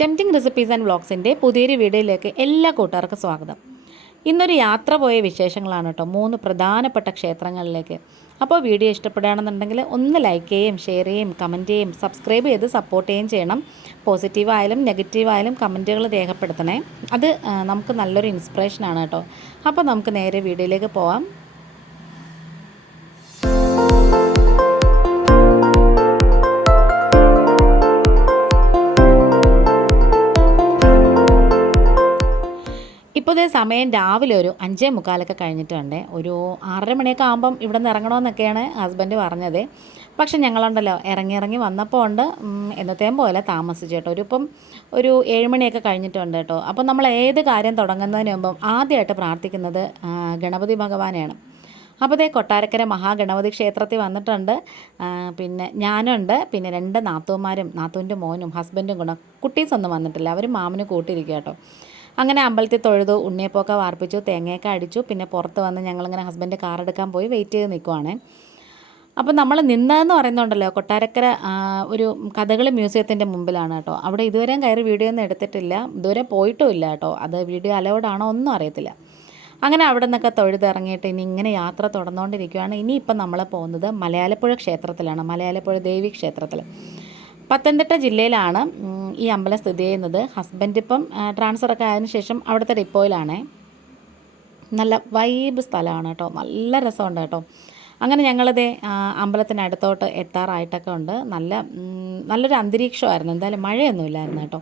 Tempting recipes and വ്ളോഗ്സിന്റെ പുതിയൊരു വീഡിയോയിലേക്ക് എല്ലാ കൂട്ടുകാർക്കും സ്വാഗതം. ഇന്നൊരു യാത്ര പോയ വിശേഷങ്ങളാണ് കേട്ടോ. മൂന്ന് പ്രധാനപ്പെട്ട ക്ഷേത്രങ്ങളിലേക്ക്. അപ്പോൾ വീഡിയോ ഇഷ്ടപ്പെടുകയാണെന്നുണ്ടെങ്കിൽ ഒന്ന് ലൈക്ക് ചെയ്യുകയും ഷെയർ ചെയ്യുകയും കമന്റ് ചെയ്യും സബ്സ്ക്രൈബ് ചെയ്ത് സപ്പോർട്ട് ചെയ്യുകയും ചെയ്യണം. പോസിറ്റീവ് ആയാലും നെഗറ്റീവ് ആയാലും കമന്റുകൾ രേഖപ്പെടുത്തണേ. അത് നമുക്ക് നല്ലൊരു ഇൻസ്പിറേഷനാണ് കേട്ടോ. അപ്പോൾ നമുക്ക് നേരെ വീഡിയോയിലേക്ക് പോവാം. ഇപ്പോൾ ഇതേ സമയം രാവിലെ ഒരു അഞ്ചേ മുക്കാലൊക്കെ കഴിഞ്ഞിട്ടുണ്ട് ഒരു ആറര മണിയൊക്കെ ആകുമ്പം ഇവിടെ നിന്ന് ഇറങ്ങണമെന്നൊക്കെയാണ് ഹസ്ബൻഡ് പറഞ്ഞത്. പക്ഷെ ഞങ്ങളുണ്ടല്ലോ ഇറങ്ങി ഇറങ്ങി വന്നപ്പോൾ ഉണ്ട് എന്നത്തേം പോലെ താമസിച്ചു കേട്ടോ ഒരു ഇപ്പം ഒരു ഏഴുമണിയൊക്കെ കഴിഞ്ഞിട്ടുണ്ട് കേട്ടോ. അപ്പം നമ്മൾ ഏത് കാര്യം തുടങ്ങുന്നതിന് മുമ്പും ആദ്യമായിട്ട് പ്രാർത്ഥിക്കുന്നത് ഗണപതി ഭഗവാനെയാണ്. അപ്പോൾ ദേ കൊട്ടാരക്കര മഹാഗണപതി ക്ഷേത്രത്തിൽ വന്നിട്ടുണ്ട്. പിന്നെ ഞാനുണ്ട് പിന്നെ രണ്ട് നാത്തൂമാരും നാത്തൂന്റെ മോനും ഹസ്ബൻഡും കൂടെ കുട്ടീസ് ഒന്നും വന്നിട്ടില്ല. അവർ മാമന് കൂട്ടിയിരിക്കുക കേട്ടോ. അങ്ങനെ അമ്പലത്തിൽ തൊഴുതു ഉണ്ണിയപ്പൊക്കെ വാർപ്പിച്ചു തേങ്ങയൊക്കെ അടിച്ചു പിന്നെ പുറത്ത് വന്ന് ഞങ്ങളിങ്ങനെ ഹസ്ബൻഡ് കാർ എടുക്കാൻ പോയി വെയിറ്റ് ചെയ്ത് നിൽക്കുവാണേ അപ്പോൾ നമ്മൾ നിന്നതെന്ന് പറയുന്നുണ്ടല്ലോ കൊട്ടാരക്കര ഒരു കഥകളി മ്യൂസിയത്തിന്റെ മുമ്പിലാണ് കേട്ടോ. അവിടെ ഇതുവരെയും കയറി വീഡിയോ ഒന്നും എടുത്തിട്ടില്ല ഇതുവരെ പോയിട്ടും ഇല്ല കേട്ടോ. അത് വീഡിയോ അലൗഡാണോ ഒന്നും അറിയത്തില്ല. അങ്ങനെ അവിടെ നിന്നൊക്കെ തൊഴുതിറങ്ങിയിട്ട് ഇനി ഇങ്ങനെ യാത്ര തുടർന്നുകൊണ്ടിരിക്കുകയാണ് ഇനിയിപ്പം നമ്മൾ പോകുന്നത് മലയാലപ്പുഴ ക്ഷേത്രത്തിലാണ് മലയാലപ്പുഴ ദേവി ക്ഷേത്രത്തിൽ പത്തനംതിട്ട ജില്ലയിലാണ് ഈ അമ്പലം സ്ഥിതി ചെയ്യുന്നത്. ഹസ്ബൻഡ് ഇപ്പം ട്രാൻസ്ഫർ ഒക്കെ ആയതിനു ശേഷം അവിടുത്തെ ഡിപ്പോയിലാണേ നല്ല വൈബ് സ്ഥലമാണ് കേട്ടോ. നല്ല രസമുണ്ട് കേട്ടോ. അങ്ങനെ ഞങ്ങളിത് അമ്പലത്തിനടുത്തോട്ട് എത്താറായിട്ടൊക്കെ ഉണ്ട്. നല്ല നല്ലൊരു അന്തരീക്ഷമായിരുന്നു. എന്തായാലും മഴയൊന്നുമില്ലായിരുന്നു കേട്ടോ.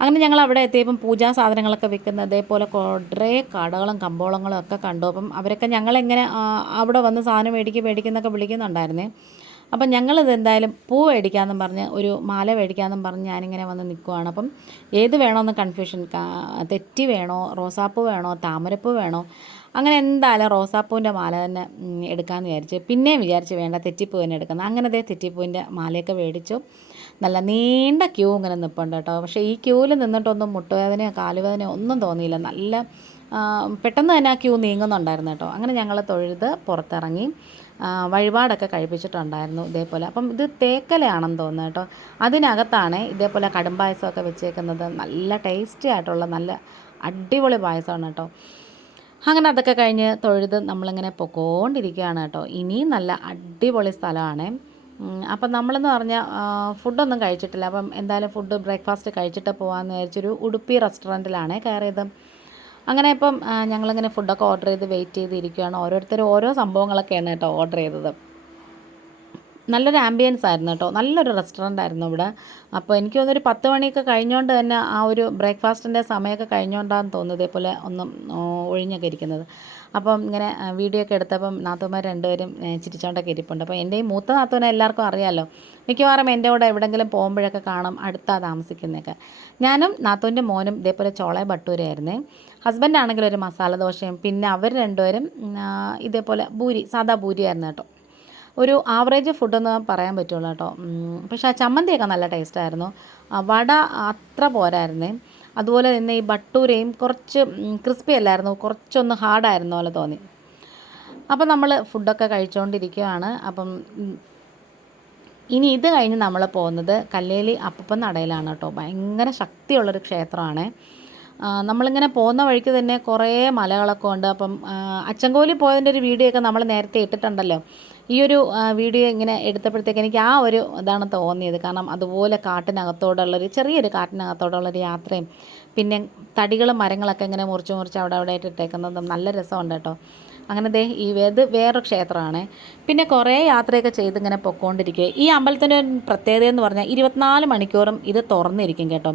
അങ്ങനെ ഞങ്ങൾ അവിടെ എത്തിയപ്പം പൂജാ സാധനങ്ങളൊക്കെ വിൽക്കുന്ന ഇതേപോലെ കുറേ കടകളും കമ്പോളങ്ങളും ഒക്കെ കണ്ടു. അപ്പം അവരൊക്കെ ഞങ്ങളെങ്ങനെ അവിടെ വന്ന് സാധനം മേടിക്കും മേടിക്കുന്നൊക്കെ വിളിക്കുന്നുണ്ടായിരുന്നേ. അപ്പം ഞങ്ങളിത് എന്തായാലും പൂ മേടിക്കാമെന്നും പറഞ്ഞ് ഒരു മാല മേടിക്കാമെന്നും പറഞ്ഞ് ഞാനിങ്ങനെ വന്ന് നിൽക്കുവാണ്. അപ്പം ഏത് വേണമെന്ന് കൺഫ്യൂഷൻ തെറ്റി വേണോ റോസാപ്പൂ വേണോ താമരപ്പൂ വേണോ അങ്ങനെ എന്തായാലും റോസാപ്പൂവിന്റെ മാല തന്നെ എടുക്കാമെന്ന് വിചാരിച്ചു പിന്നെയും വിചാരിച്ചു വേണ്ട തെറ്റിപ്പൂ തന്നെ എടുക്കുന്നത്. അങ്ങനെ അതേ തെറ്റിപ്പൂവിന്റെ മാലയൊക്കെ മേടിച്ചു. നല്ല നീണ്ട ക്യൂ ഇങ്ങനെ നിൽപ്പുണ്ട് കേട്ടോ. പക്ഷേ ഈ ക്യൂവിൽ നിന്നിട്ടൊന്നും മുട്ടുവേദനയോ കാലുവേദനയോ ഒന്നും തോന്നിയില്ല. നല്ല പെട്ടെന്ന് തന്നെ ആ ക്യൂ നീങ്ങുന്നുണ്ടായിരുന്നു കേട്ടോ. അങ്ങനെ ഞങ്ങൾ തൊഴുത് പുറത്തിറങ്ങി. വഴിപാടൊക്കെ കഴിപ്പിച്ചിട്ടുണ്ടായിരുന്നു ഇതേപോലെ. അപ്പം ഇത് തേക്കലയാണെന്ന് തോന്നുന്നു കേട്ടോ. അതിനകത്താണ് ഇതേപോലെ കടും പായസമൊക്കെ വെച്ചേക്കുന്നത്. നല്ല ടേസ്റ്റി ആയിട്ടുള്ള നല്ല അടിപൊളി പായസമാണ് കേട്ടോ. അങ്ങനെ അതൊക്കെ കഴിഞ്ഞ് തൊഴുത് നമ്മളിങ്ങനെ പൊക്കോണ്ടിരിക്കുകയാണ് കേട്ടോ. ഇനിയും നല്ല അടിപൊളി സ്ഥലമാണ്. അപ്പം നമ്മളെന്ന് പറഞ്ഞാൽ ഫുഡൊന്നും കഴിച്ചിട്ടില്ല. അപ്പം എന്തായാലും ഫുഡ് ബ്രേക്ക്ഫാസ്റ്റ് കഴിച്ചിട്ട് പോകാമെന്ന് വിചാരിച്ചൊരു ഉടുപ്പി റെസ്റ്റോറന്റിലാണ് കയറിയത്. അങ്ങനെ ഇപ്പം ഞങ്ങളിങ്ങനെ ഫുഡൊക്കെ ഓർഡർ ചെയ്ത് വെയിറ്റ് ചെയ്തിരിക്കുകയാണ് ഓരോരുത്തർ ഓരോ സംഭവങ്ങളൊക്കെയാണ് കേട്ടോ ഓർഡർ ചെയ്തത്. നല്ലൊരു ആംബിയൻസ് ആയിരുന്നു കേട്ടോ. നല്ലൊരു റെസ്റ്റോറന്റ് ആയിരുന്നു ഇവിടെ. അപ്പോൾ എനിക്ക് തോന്നുന്നു ഒരു പത്ത് മണിയൊക്കെ കഴിഞ്ഞുകൊണ്ട് തന്നെ ആ ഒരു ബ്രേക്ക്ഫാസ്റ്റിന്റെ സമയമൊക്കെ കഴിഞ്ഞുകൊണ്ടാണെന്ന് തോന്നുന്നത് ഇതേപോലെ ഒന്നും ഒഴിഞ്ഞൊക്കെ ഇരിക്കുന്നത്. അപ്പം ഇങ്ങനെ വീഡിയോ ഒക്കെ എടുത്തപ്പം നാത്തൂമാർ രണ്ടുപേരും ചിരിച്ചോണ്ടൊക്കെ ഇരിപ്പുണ്ട് അപ്പോൾ എന്റെ ഈ മൂത്ത നാത്തൂനെ എല്ലാവർക്കും അറിയാമല്ലോ മിക്കവാറും എന്റെ കൂടെ എവിടെങ്കിലും പോകുമ്പോഴൊക്കെ കാണും അടുത്താ താമസിക്കുന്നതൊക്കെ. ഞാനും നാത്തൂന്റെ മോനും ഇതേപോലെ ചോള ബട്ടൂരായിരുന്നേ ഹസ്ബൻഡ് ആണെങ്കിൽ ഒരു മസാല ദോശയും പിന്നെ അവർ രണ്ടുപേരും ഇതേപോലെ ഭൂരി സാദാ ഭൂരിയായിരുന്നു കേട്ടോ. ഒരു ആവറേജ് ഫുഡെന്ന് പറയാൻ പറ്റുള്ളൂ കേട്ടോ. പക്ഷേ ആ ചമ്മന്തിയൊക്കെ നല്ല ടേസ്റ്റായിരുന്നു വട അത്ര പോരായിരുന്നേ. അതുപോലെ തന്നെ ഈ ബട്ടൂരയും കുറച്ച് ക്രിസ്പി അല്ലായിരുന്നു കുറച്ചൊന്ന് ഹാർഡായിരുന്ന പോലെ തോന്നി. അപ്പം നമ്മൾ ഫുഡൊക്കെ കഴിച്ചുകൊണ്ടിരിക്കുകയാണ് അപ്പം ഇനി ഇത് കഴിഞ്ഞ് നമ്മൾ പോകുന്നത് കല്ലേലി അപ്പപ്പൻ നടയിലാണ് കേട്ടോ. ഭയങ്കര ശക്തിയുള്ളൊരു ക്ഷേത്രമാണ്. നമ്മളിങ്ങനെ പോകുന്ന വഴിക്ക് തന്നെ കുറേ മലകളൊക്കെ ഉണ്ട്. അപ്പം അച്ചങ്കോലി പോയതിന്റെ ഒരു വീഡിയോ ഒക്കെ നമ്മൾ നേരത്തെ ഇട്ടിട്ടുണ്ടല്ലോ. ഈ ഒരു വീഡിയോ ഇങ്ങനെ എടുത്തപ്പോഴത്തേക്ക് എനിക്ക് ആ ഒരു ഇതാണ് തോന്നിയത്. കാരണം അതുപോലെ കാട്ടിനകത്തോടുള്ളൊരു ചെറിയൊരു കാട്ടിനകത്തോടുള്ളൊരു യാത്രയും പിന്നെ തടികളും മരങ്ങളൊക്കെ ഇങ്ങനെ മുറിച്ച് മുറിച്ച് അവിടെ അവിടെ ആയിട്ട് ഇട്ടേക്കുന്നതും നല്ല രസമുണ്ട് കേട്ടോ. അങ്ങനെ ദേ ഈ ഇത് വേറൊരു ക്ഷേത്രമാണ്. പിന്നെ കുറേ യാത്രയൊക്കെ ചെയ്ത് ഇങ്ങനെ പൊക്കോണ്ടിരിക്കുക. ഈ അമ്പലത്തിന്റെ പ്രത്യേകത എന്ന് പറഞ്ഞാൽ ഇരുപത്തിനാല് മണിക്കൂറും ഇത് തുറന്നിരിക്കും കേട്ടോ.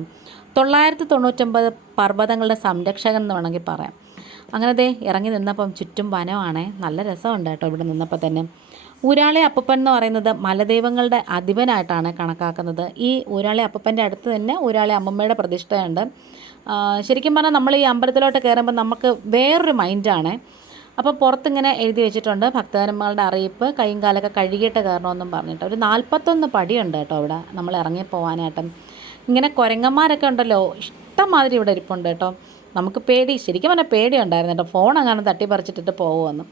തൊള്ളായിരത്തി തൊണ്ണൂറ്റൊമ്പത് പർവതങ്ങളുടെ സംരക്ഷകൻ എന്ന് വേണമെങ്കിൽ പറയാം. അങ്ങനെ ദേ ഇറങ്ങി നിന്നപ്പം ചുറ്റും വനമാണേ. നല്ല രസമുണ്ട് കേട്ടോ ഇവിടെ നിന്നപ്പോൾ തന്നെ. ഊരാളെ അപ്പപ്പൻ എന്ന് പറയുന്നത് മലദൈവങ്ങളുടെ അധിപനായിട്ടാണ് കണക്കാക്കുന്നത്. ഈ ഊരാളെ അപ്പപ്പന്റെ അടുത്ത് തന്നെ ഊരാളെ അമ്മമ്മയുടെ പ്രതിഷ്ഠയുണ്ട്. ശരിക്കും പറഞ്ഞാൽ നമ്മൾ ഈ അമ്പലത്തിലോട്ട് കയറുമ്പോൾ നമുക്ക് വേറൊരു മൈൻഡാണ്. അപ്പോൾ പുറത്തിങ്ങനെ എഴുതി വെച്ചിട്ടുണ്ട് ഭക്തജനങ്ങളുടെ അറിയിപ്പ് കൈയും കാലൊക്കെ കഴുകിയിട്ട് കയറണമെന്നും പറഞ്ഞിട്ട്. ഒരു നാൽപ്പത്തൊന്ന് പടിയുണ്ട് കേട്ടോ ഇവിടെ നമ്മൾ ഇറങ്ങി പോകാനായിട്ട് ഇങ്ങനെ കുരങ്ങന്മാരൊക്കെ ഉണ്ടല്ലോ ഇഷ്ടം മാതിരി ഇവിടെ ഇരിപ്പുണ്ട് കേട്ടോ. നമുക്ക് പേടി ശരിക്കും പറഞ്ഞാൽ പേടി ഉണ്ടായിരുന്നു കേട്ടോ. ഫോൺ അങ്ങനെ തട്ടിപ്പറിച്ചിട്ടിട്ട് പോകുമെന്ന്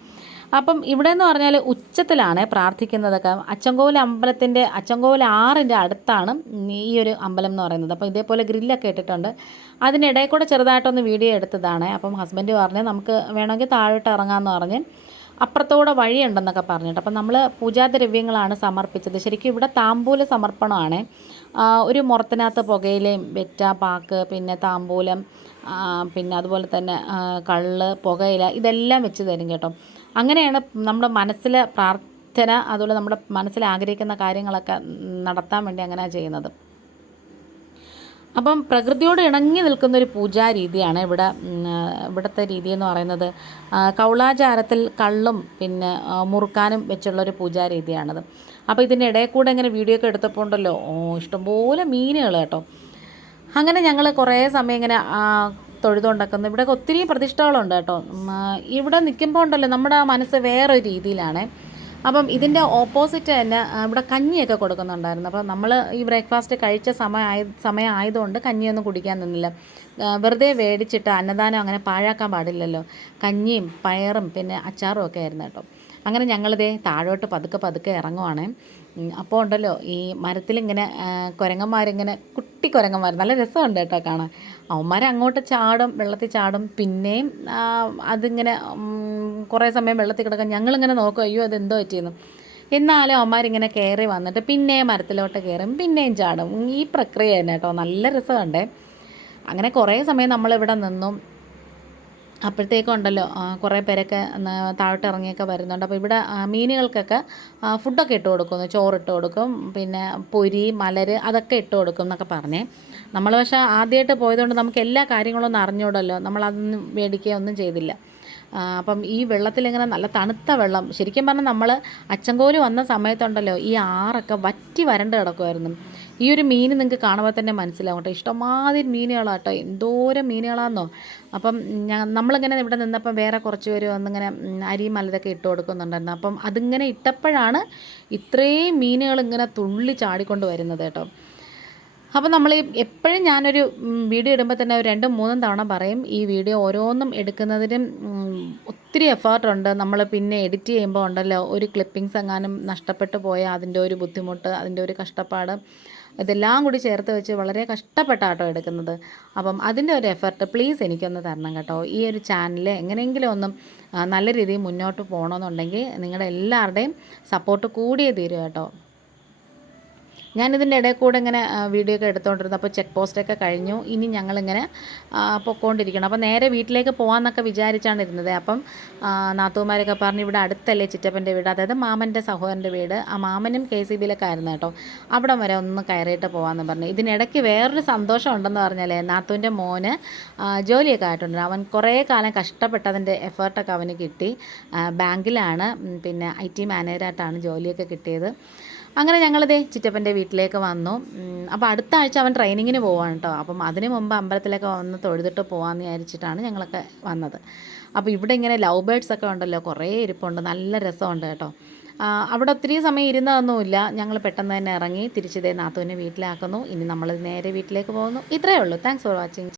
അപ്പം ഇവിടെ എന്ന് പറഞ്ഞാൽ ഉച്ചത്തിലാണ് പ്രാർത്ഥിക്കുന്നതൊക്കെ. അച്ചങ്കോവിൽ അമ്പലത്തിന്റെ അച്ചങ്കോവിൽ ആറിന്റെ അടുത്താണ് ഈ ഒരു അമ്പലം എന്ന് പറയുന്നത്. അപ്പോൾ ഇതേപോലെ ഗ്രില്ലൊക്കെ ഇട്ടിട്ടുണ്ട്. അതിനിടയിൽ കൂടെ ചെറുതായിട്ടൊന്ന് വീഡിയോ എടുത്തതാണ്. അപ്പം ഹസ്ബൻഡ് പറഞ്ഞ് നമുക്ക് വേണമെങ്കിൽ താഴോട്ട് ഇറങ്ങാമെന്ന് പറഞ്ഞ് അപ്പുറത്തൂടെ വഴിയുണ്ടെന്നൊക്കെ പറഞ്ഞിട്ട്. അപ്പം നമ്മൾ പൂജാദ്രവ്യങ്ങളാണ് സമർപ്പിച്ചത്. ശരിക്കും ഇവിടെ താമ്പൂല സമർപ്പണമാണ്. ഒരു മുറത്തിനകത്ത് പുകയിലയും വെറ്റ പാക്ക് പിന്നെ താമ്പൂലം പിന്നെ അതുപോലെ തന്നെ കള്ള് പുകയില ഇതെല്ലാം വെച്ച് തരും കേട്ടോ. അങ്ങനെയാണ് നമ്മുടെ മനസ്സിൽ പ്രാർത്ഥന അതുപോലെ നമ്മുടെ മനസ്സിൽ ആഗ്രഹിക്കുന്ന കാര്യങ്ങളൊക്കെ നടത്താൻ വേണ്ടി അങ്ങനെയാണ് ചെയ്യുന്നത്. അപ്പം പ്രകൃതിയോട് ഇണങ്ങി നിൽക്കുന്ന ഒരു പൂജാ രീതിയാണ് ഇവിടെ ഇവിടുത്തെ രീതി എന്ന് പറയുന്നത്. കൗളാചാരത്തിൽ കള്ളും പിന്നെ മുറുക്കാനും വെച്ചുള്ള ഒരു പൂജാ രീതിയാണത്. അപ്പോൾ ഇതിന്റെ ഇടയിൽ കൂടെ ഇങ്ങനെ വീഡിയോ ഒക്കെ എടുത്തപ്പോൾ ഉണ്ടല്ലോ ഓ ഇഷ്ടംപോലെ മീനുകൾ കേട്ടോ. അങ്ങനെ ഞങ്ങൾ കുറേ സമയം ഇങ്ങനെ തൊഴുതുകൊണ്ടൊക്കെ ഇവിടെ ഒത്തിരി പ്രതിഷ്ഠകളുണ്ട് കേട്ടോ. ഇവിടെ നിൽക്കുമ്പോൾ ഉണ്ടല്ലോ നമ്മുടെ മനസ്സ് വേറൊരു രീതിയിലാണ്. അപ്പം ഇതിന്റെ ഓപ്പോസിറ്റ് തന്നെ ഇവിടെ കഞ്ഞിയൊക്കെ കൊടുക്കുന്നുണ്ടായിരുന്നു. അപ്പം നമ്മൾ ഈ ബ്രേക്ക്ഫാസ്റ്റ് കഴിച്ച സമയമായ സമയം ആയതുകൊണ്ട് കഞ്ഞിയൊന്നും കുടിക്കാൻ നിന്നില്ല. വെറുതെ മേടിച്ചിട്ട് അന്നദാനം അങ്ങനെ പാഴാക്കാൻ പാടില്ലല്ലോ. കഞ്ഞിയും പയറും പിന്നെ അച്ചാറും ഒക്കെ ആയിരുന്നു കേട്ടോ. അങ്ങനെ ഞങ്ങളിതേ താഴോട്ട് പതുക്കെ പതുക്കെ ഇറങ്ങുവാണ്. അപ്പോൾ ഉണ്ടല്ലോ ഈ മരത്തിലിങ്ങനെ കുരങ്ങന്മാരിങ്ങനെ കുട്ടി കുരങ്ങന്മാർ നല്ല രസമുണ്ട് കേട്ടോ കാണാൻ. അവന്മാർ അങ്ങോട്ട് ചാടും വെള്ളത്തിൽ ചാടും. പിന്നെയും അതിങ്ങനെ കുറേ സമയം വെള്ളത്തിൽ കിടക്കാൻ ഞങ്ങളിങ്ങനെ നോക്കും അയ്യോ അതെന്തോ പറ്റിയെന്ന്. എന്നാലും അവന്മാരിങ്ങനെ കയറി വന്നിട്ട് പിന്നെയും മരത്തിലോട്ട് കയറും പിന്നെയും ചാടും. ഈ പ്രക്രിയ തന്നെ കേട്ടോ നല്ല രസമുണ്ടേ. അങ്ങനെ കുറേ സമയം നമ്മളിവിടെ നിന്നും അപ്പോഴത്തേക്കും ഉണ്ടല്ലോ കുറേ പേരൊക്കെ താഴോട്ട് ഇറങ്ങിയൊക്കെ വരുന്നുണ്ട്. അപ്പോൾ ഇവിടെ മീനുകൾക്കൊക്കെ ഫുഡൊക്കെ ഇട്ട് കൊടുക്കുന്നു ചോറിട്ട് കൊടുക്കും പിന്നെ പൊരി മലര് അതൊക്കെ ഇട്ട് കൊടുക്കും എന്നൊക്കെ പറഞ്ഞേ. നമ്മൾ പക്ഷേ ആദ്യമായിട്ട് പോയതുകൊണ്ട് നമുക്ക് എല്ലാ കാര്യങ്ങളും ഒന്നും അറിഞ്ഞൂടല്ലോ നമ്മളതൊന്നും മേടിക്കുകയോ ഒന്നും ചെയ്തില്ല. അപ്പം ഈ വെള്ളത്തിലിങ്ങനെ നല്ല തണുത്ത വെള്ളം ശരിക്കും പറഞ്ഞാൽ നമ്മൾ അച്ചങ്കോൽ വന്ന സമയത്തുണ്ടല്ലോ ഈ ആറൊക്കെ വറ്റി വരണ്ട് കിടക്കുമായിരുന്നു ഈ ഒരു മീൻ നിങ്ങൾക്ക് കാണുമ്പോൾ തന്നെ മനസ്സിലാവും കേട്ടോ. ഇഷ്ടമാതിരി മീനുകളാണ് കേട്ടോ. എന്തോരം മീനുകളാണെന്നോ അപ്പം നമ്മളിങ്ങനെ ഇവിടെ നിന്നപ്പം വേറെ കുറച്ച് പേര് വന്നിങ്ങനെ അരിയും മലതൊക്കെ ഇട്ട് കൊടുക്കുന്നുണ്ടായിരുന്നു. അപ്പം അതിങ്ങനെ ഇട്ടപ്പോഴാണ് ഇത്രയും മീനുകൾ ഇങ്ങനെ തുള്ളി ചാടിക്കൊണ്ട് വരുന്നത് കേട്ടോ. അപ്പം നമ്മൾ എപ്പോഴും ഞാനൊരു വീഡിയോ ഇടുമ്പോൾ തന്നെ ഒരു രണ്ടും മൂന്നും തവണ പറയും ഈ വീഡിയോ ഓരോന്നും എടുക്കുന്നതിനും ഒത്തിരി എഫേർട്ടുണ്ട് നമ്മൾ പിന്നെ എഡിറ്റ് ചെയ്യുമ്പോൾ ഉണ്ടല്ലോ ഒരു ക്ലിപ്പിങ്സ് എങ്ങാനും നഷ്ടപ്പെട്ടു പോയാൽ അതിന്റെ ഒരു ബുദ്ധിമുട്ട് അതിന്റെ ഒരു കഷ്ടപ്പാട്. ഇതെല്ലാം കൂടി ചേർത്ത് വെച്ച് വളരെ കഷ്ടപ്പെട്ടാട്ടോ എടുക്കുന്നത്. അപ്പം അതിന്റെ ഒരു എഫർട്ട് പ്ലീസ് എനിക്കൊന്ന് തരണം കേട്ടോ. ഈ ഒരു ചാനൽ എങ്ങനെയെങ്കിലും ഒന്നും നല്ല രീതിയിൽ മുന്നോട്ട് പോകണമെന്നുണ്ടെങ്കിൽ നിങ്ങളുടെ എല്ലാവരുടെയും സപ്പോർട്ട് കൂടിയേ തീരും കേട്ടോ. ഞാനിതിന്റെ ഇടയിൽ കൂടെ ഇങ്ങനെ വീഡിയോ ഒക്കെ എടുത്തുകൊണ്ടിരുന്നു അപ്പോൾ ചെക്ക് പോസ്റ്റൊക്കെ കഴിഞ്ഞു. ഇനി ഞങ്ങളിങ്ങനെ പൊക്കോണ്ടിരിക്കണം. അപ്പോൾ നേരെ വീട്ടിലേക്ക് പോകാമെന്നൊക്കെ വിചാരിച്ചാണ് ഇരുന്നത്. അപ്പം നാത്തൂമാരൊക്കെ പറഞ്ഞ് ഇവിടെ അടുത്തല്ലേ ചിറ്റപ്പന്റെ വീട്? അതായത് മാമന്റെ സഹോദരന്റെ വീട്. ആ മാമനും കെ സി ബിയിലൊക്കെ ആയിരുന്നു കേട്ടോ. അവിടെ വരെ ഒന്ന് കയറിയിട്ട് പോകാമെന്ന് പറഞ്ഞു. ഇതിനിടയ്ക്ക് വേറൊരു സന്തോഷം ഉണ്ടെന്ന് പറഞ്ഞാൽ നാത്തൂന്റെ മോന് ജോലിയൊക്കെ ആയിട്ടുണ്ട്. അവൻ കുറേ കാലം കഷ്ടപ്പെട്ടതിന്റെ എഫേർട്ടൊക്കെ അവന് കിട്ടി. ബാങ്കിലാണ്. പിന്നെ ഐ ടി മാനേജറായിട്ടാണ് ജോലിയൊക്കെ കിട്ടിയത്. അങ്ങനെ ഞങ്ങളിതേ ചിറ്റപ്പന്റെ വീട്ടിലേക്ക് വന്നു. അപ്പോൾ അടുത്ത ആഴ്ച അവൻ ട്രെയിനിങ്ങിന് പോവാണ് കേട്ടോ അപ്പം അതിന് മുമ്പ് അമ്പലത്തിലൊക്കെ വന്ന് തൊഴുതിട്ട് പോകാമെന്ന് വിചാരിച്ചിട്ടാണ് ഞങ്ങളൊക്കെ വന്നത്. അപ്പോൾ ഇവിടെ ഇങ്ങനെ ലവ് ബേഡ്സ് ഒക്കെ ഉണ്ടല്ലോ കുറേ ഇരിപ്പുണ്ട് നല്ല രസമുണ്ട് കേട്ടോ. അവിടെ ഒത്തിരി സമയം ഇരുന്നതൊന്നുമില്ല. ഞങ്ങൾ പെട്ടെന്ന് തന്നെ ഇറങ്ങി തിരിച്ചിതേ നാത്തുവിനെ വീട്ടിലാക്കുന്നു. ഇനി നമ്മൾ നേരെ വീട്ടിലേക്ക് പോകുന്നു. ഇത്രയേ ഉള്ളൂ. Thanks for watching